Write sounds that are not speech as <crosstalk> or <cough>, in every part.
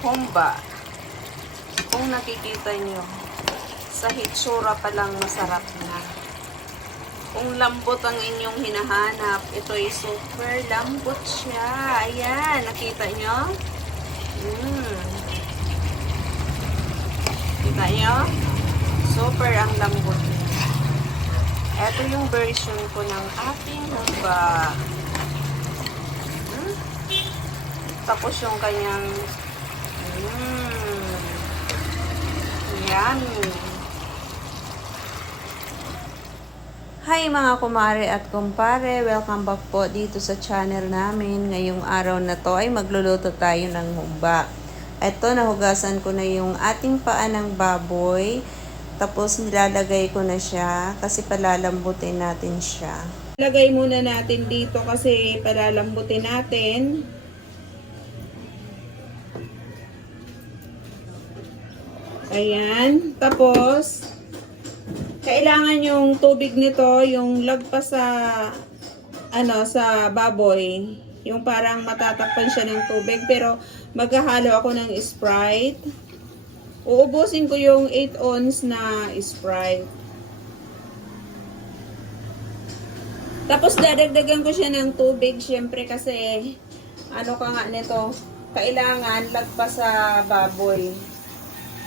humba. Kung nakikita nyo, sa hitsura pa lang masarap na. Kung lambot ang inyong hinahanap, ito ay super lambot siya. Ayan, nakita nyo? Mm. Kita nyo? Super ang lambot. Ito yung version ko ng ating humba. Hmm? Tapos yung kanyang mm, yummy. Hi mga kumare at kumpare, welcome back po dito sa channel namin. Ngayong araw na to ay magluluto tayo ng humba. Ito, nahugasan ko na yung ating paa ng baboy. Tapos nilalagay ko na siya kasi palalambutin natin siya. Lagay muna natin dito kasi palalambutin natin. Ayan. Tapos, kailangan yung tubig nito, yung lagpas sa ano sa baboy, yung parang matatakpan siya ng tubig pero maghahalo ako ng Sprite. Uubusin ko yung 8 ounce na Sprite. Tapos dadagdagan ko siya ng tubig syempre kasi ano ka nga nito, kailangan lagpas sa baboy.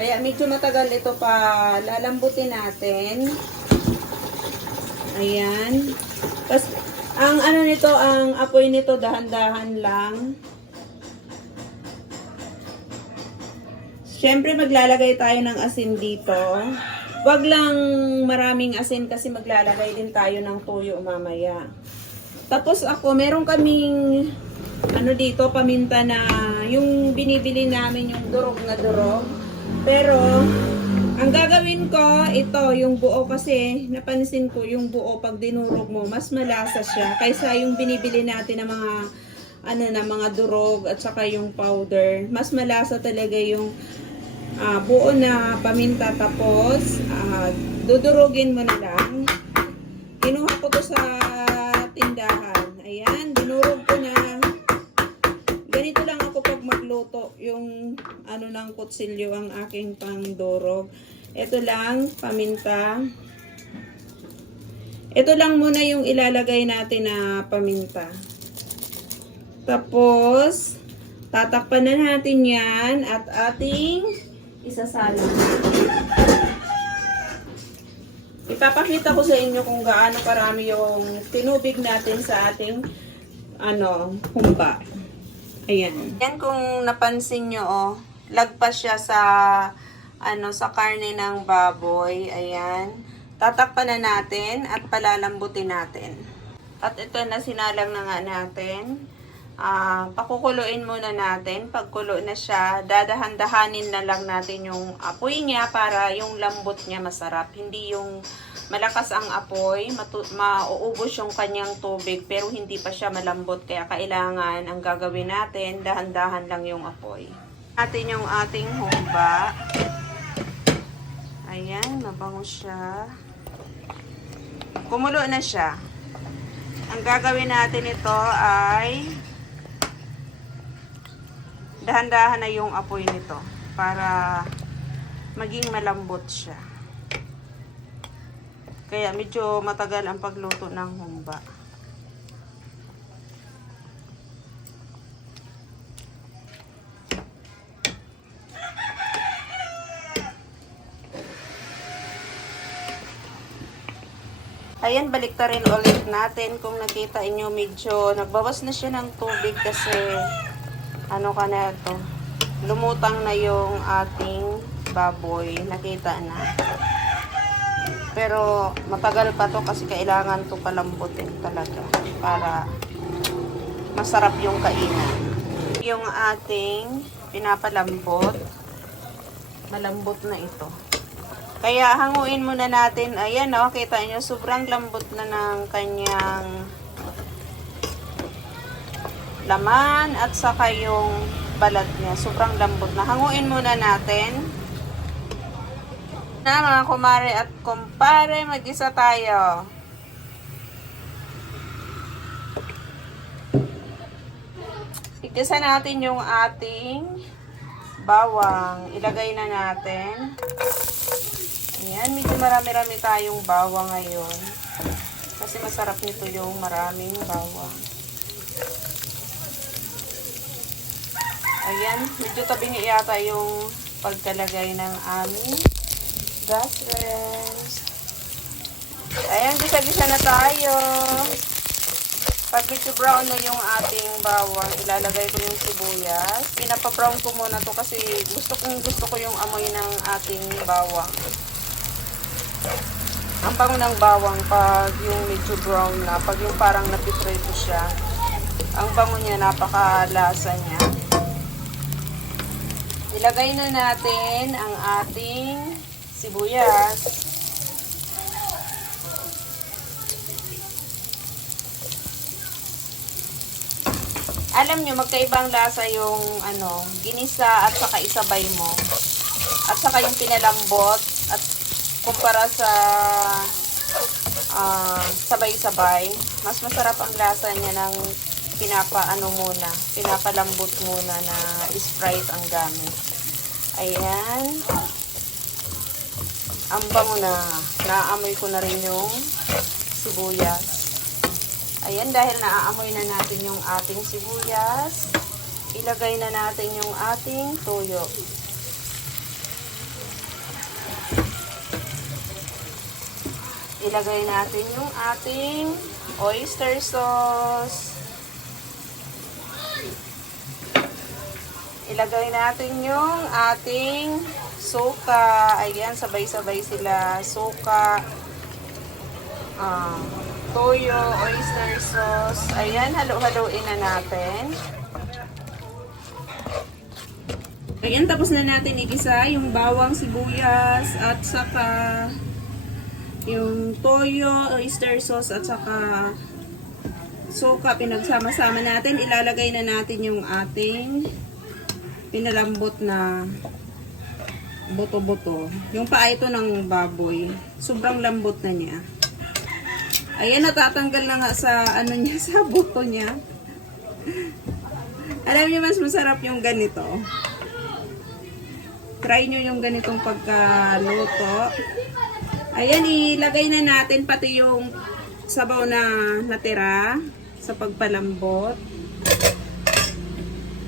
Kaya medyo matagal ito pa lalambutin natin. Ayan. Tapos, ang ano nito, ang apoy nito, dahan-dahan lang. Siyempre, maglalagay tayo ng asin dito. Wag lang maraming asin kasi maglalagay din tayo ng tuyo mamaya. Tapos ako, meron kaming ano dito, paminta na yung binibili namin yung durog na durog. Pero, ang gagawin ko, ito, yung buo kasi, napansin ko yung buo pag dinurog mo, mas malasa siya kaysa yung binibili natin ng mga ano na mga durog at saka yung powder. Mas malasa talaga yung ah, buo na paminta tapos ah, dudurugin mo na lang. Kinuha ko to sa tindahan. Ayan, ano ng kutsilyo ang aking pangdurog. Ito lang, paminta. Ito lang muna yung ilalagay natin na paminta. Tapos, tatakpan na natin yan at ating isasalo. Ipapakita ko sa inyo kung gaano karami yung tinubig natin sa ating ano, humba. Ayan. Yan kung napansin nyo, oh, lagpas siya sa ano sa karne ng baboy. Ayan. Tatakpan na natin at palalambutin natin. At ito na sinalang na nga natin. Ah, pakukuluin muna natin. Pag kulo na siya, dadahan-dahanin na lang natin yung apoy niya para yung lambot niya masarap. Hindi yung malakas ang apoy, mauubos yung kanyang tubig pero hindi pa siya malambot. Kaya kailangan ang gagawin natin, dahan-dahan lang yung apoy. Natin yung ating humba. Ayan, mabango siya. Kumulo na siya. Ang gagawin natin ito ay dahan-dahan na yung apoy nito para maging malambot siya. Kaya medyo matagal ang pagluto ng humba. Ayan, balik ta rin ulit natin. Kung nakita inyo, medyo nagbawas na siya ng tubig kasi ano ka na to lumutang na yung ating baboy. Nakita na. Pero matagal pa to kasi kailangan to palambutin talaga para masarap yung kainan. Yung ating pinapalambot, malambot na ito. Kaya hanguin muna natin, ayan o, kita nyo, sobrang lambot na ng kanyang laman at saka yung balat niya. Sobrang lambot na. Hanguin muna natin. Na mga kumare at kumpare, mag-isa tayo. Igisa natin yung ating bawang. Ilagay na natin. Ayan, medyo marami-rami tayong bawang ngayon. Kasi masarap nito yung maraming bawang. Ayan, medyo tabingi yata yung pagkalagay ng aming gas rinse. Ayan, gisa-gisa na tayo. Pag medyo brown na yung ating bawang, ilalagay ko yung sibuyas. Pinapa-brown ko muna to kasi gusto kong gusto ko yung amoy ng ating bawang. Ang bango ng bawang pag yung medyo brown na, pag yung parang napiprito siya, ang bango niya, napakalasa niya. Ilagay na natin ang ating sibuyas. Alam nyo, magkaibang lasa yung ano, ginisa at saka isabay mo. At saka yung pinalambot kumpara sa ah, sabay-sabay, mas masarap ang lasa niya ng pinapaano muna, pinapalambot muna na Sprite ang gamit. Ayan. Ang bango na. Naamoy ko na rin yung sibuyas. Ayan, dahil naaamoy na natin yung ating sibuyas, ilagay na natin yung ating toyo. Ilagay natin yung ating oyster sauce. Ilagay natin yung ating suka. Ayan, sabay-sabay sila. Suka, ah, toyo, oyster sauce. Ayan, halo-haloin na natin. Ayan, tapos na natin igisa yung bawang sibuyas at saka yung toyo, oyster sauce at saka suka. Pinagsama-sama natin. Ilalagay na natin yung ating pinalambot na buto-buto. Yung paa ito ng baboy. Sobrang lambot na niya. Ayan, natatanggal na nga sa ano niya, <laughs> sa buto niya. Alam niyo, mas masarap yung ganito. Try nyo yung ganitong pagkaluto. Ayan, ilagay na natin pati yung sabaw na natira sa pagpalambot.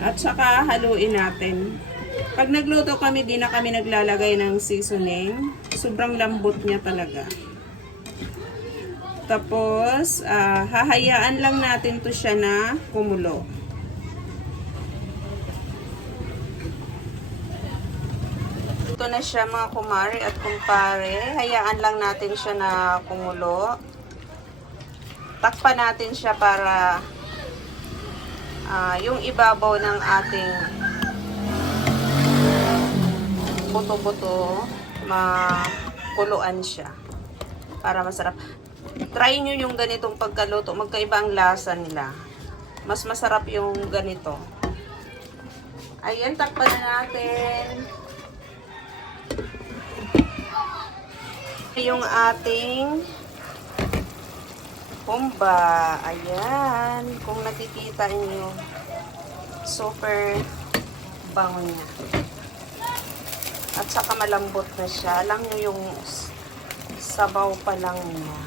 At saka haluin natin. Pag nagluto kami, di na kami naglalagay ng seasoning. Sobrang lambot niya talaga. Tapos, ah, hahayaan lang natin to siya na kumulo. Ito na siya mga kumari at kumpare. Hayaan lang natin siya na kumulo. Takpan natin siya para ah, yung ibabaw ng ating buto-buto makuluan siya. Para masarap. Try nyo yung ganitong pagkaluto. Magkaiba ang lasa nila. Mas masarap yung ganito. Ayan, takpan na natin. Yung ating humba. Ayan. Kung nakikita niyo super bango niya. At saka malambot na siya. Alam niyo yung sabaw pa lang niya.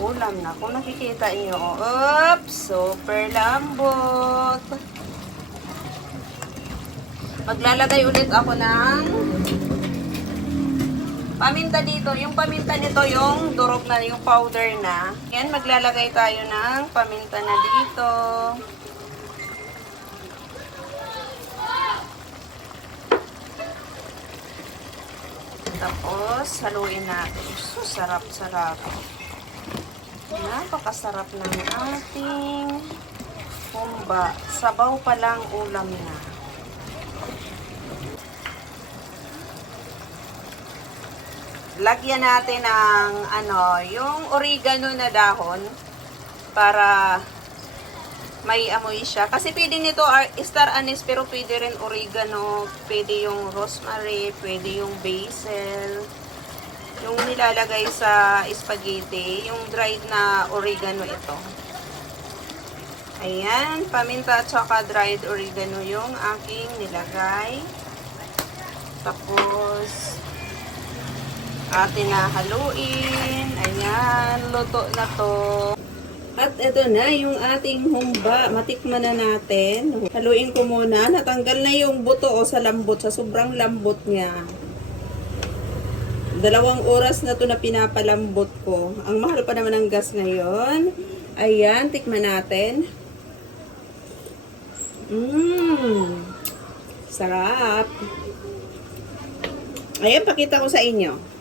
Ulam na. Kung nakikita niyo, oops, super lambot. Maglalagay ulit ako ng paminta dito. Yung paminta nito, yung durog na, yung powder na. Yan, maglalagay tayo ng paminta na dito. Tapos, haluin natin. So, sarap-sarap. Napakasarap ng ating humba. Sabaw pa lang ulam na. Lagyan natin ng ano, yung oregano na dahon para may amoy siya. Kasi pwede nito ar- star anise pero pwede rin oregano, pwede yung rosemary, pwede yung basil. Yung nilalagay sa spaghetti, yung dried na oregano ito. Ayan, paminta at dried oregano yung aking nilagay. Tapos, atin na haluin. Ayan, luto na to. At ito na yung ating humba. Matikman na natin. Haluin ko muna. Natanggal na yung buto o sa lambot. Sa sobrang lambot niya. Dalawang oras na to na pinapalambot ko. Ang mahal pa naman ng gas ngayon. Ayan, tikman natin. Mmm. Sarap. Ayan, pakita ko sa inyo.